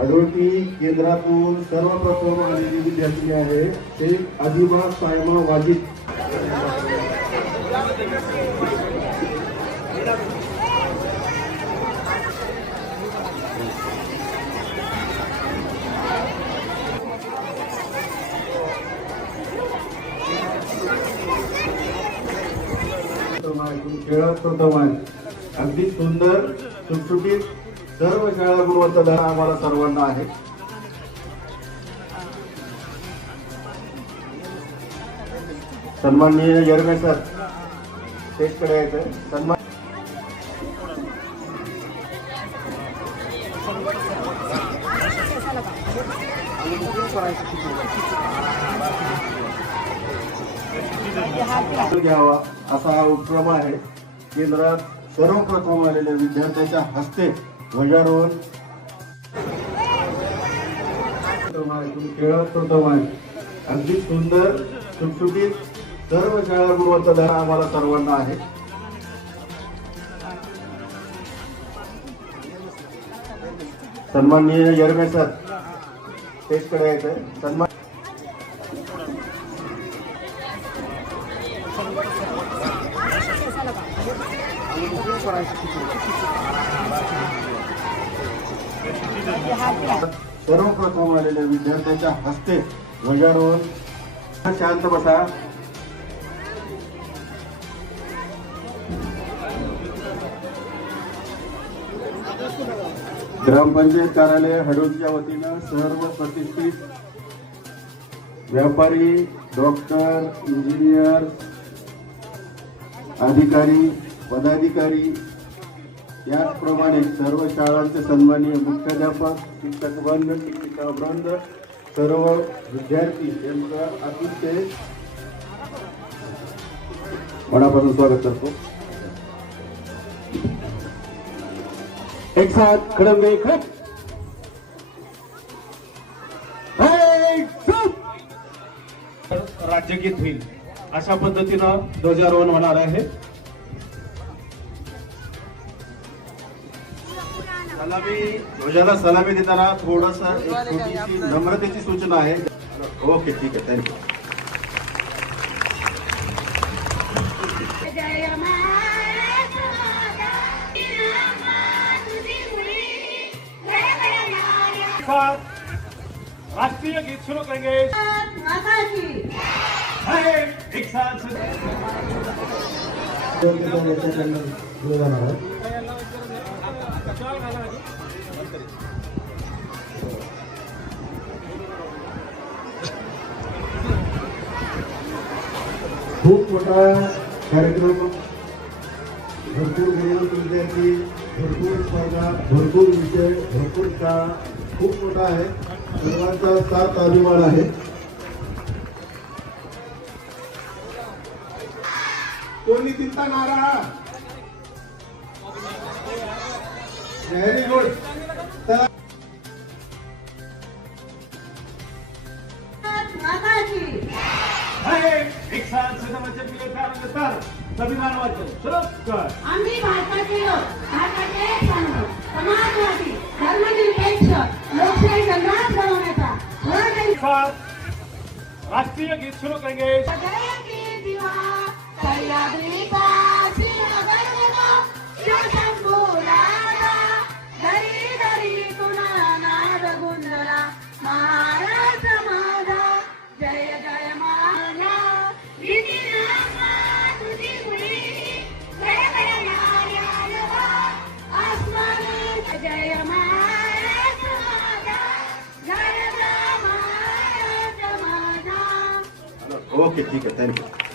आडोटी केंद्रातून सर्वप्रथम आलेली विद्यार्थी आहे शेख आदिबा सायमा वाजिद। खेळात प्रथम आहे, अगदी सुंदर सुटसुटीत सर्व शाळा गुणवत्ताधार आम्हाला सर्वांना आहे। सन्माननीय यरमे सर स्टेजकडे यायचं। सन्मान घ्यावा असा हा उपक्रम आहे। केंद्रात सर्वप्रथम आलेल्या विद्यार्थ्यांच्या हस्ते ध्वजारोहण खेळात प्रथम आहे, अगदी सुंदर सुटसुटीत सर्व शाळा गुणवत्ताधार आम्हाला सर्वांना आहे। सन्माननीय यरमे सर स्टेजकडे यायचं। सन्मान सर्वप्रथम आलेल्या विद्यार्थ्यांच्या हस्ते ध्वजारोहण। शांत बसा। ग्रामपंचायत कार्यालय हडोदच्या वतीनं सर्व प्रतिष्ठित व्यापारी, डॉक्टर, इंजिनियर, अधिकारी, पदाधिकारी याचप्रमाणे सर्व शाळांचे सन्माननीय मुख्याध्यापक, शिक्षकवृंद, शिक्षिकावृंद, सर्व विद्यार्थी यांचं अतिशय मनापासून स्वागत करतो। एक साथ खड़ंबे खट राज्यगीत होईल अशा पद्धतीनं ध्वजारोहण होणार आहे। ध्वजाला सलामी देताना थोडासा एक छोटीशी नम्रतेची सूचना आहे। ओके, ठीक आहे, थँक्यू। राष्ट्रीय गीत शुरू करेंगे। एक साथ खूप मोठा कार्यक्रम, भरपूर विद्यार्थी, भरपूर स्पर्धा, भरपूर विषय, भरपूर शाळा, खूप मोठा आहे। सर्वांचा साथ अभिमान आहे। कोणी चिंता नारा व्हेरी गुड। एक साथ संविधान वाचन सुरू कर। आम्ही भारताचे लोक, भारताचे समाजवादी, धर्मनिरपेक्ष लोकशाही संग्राम बनवण्याचा राष्ट्रीय गीत शुरू करेंगे। ओके, ठीक आहे, थँक्यू।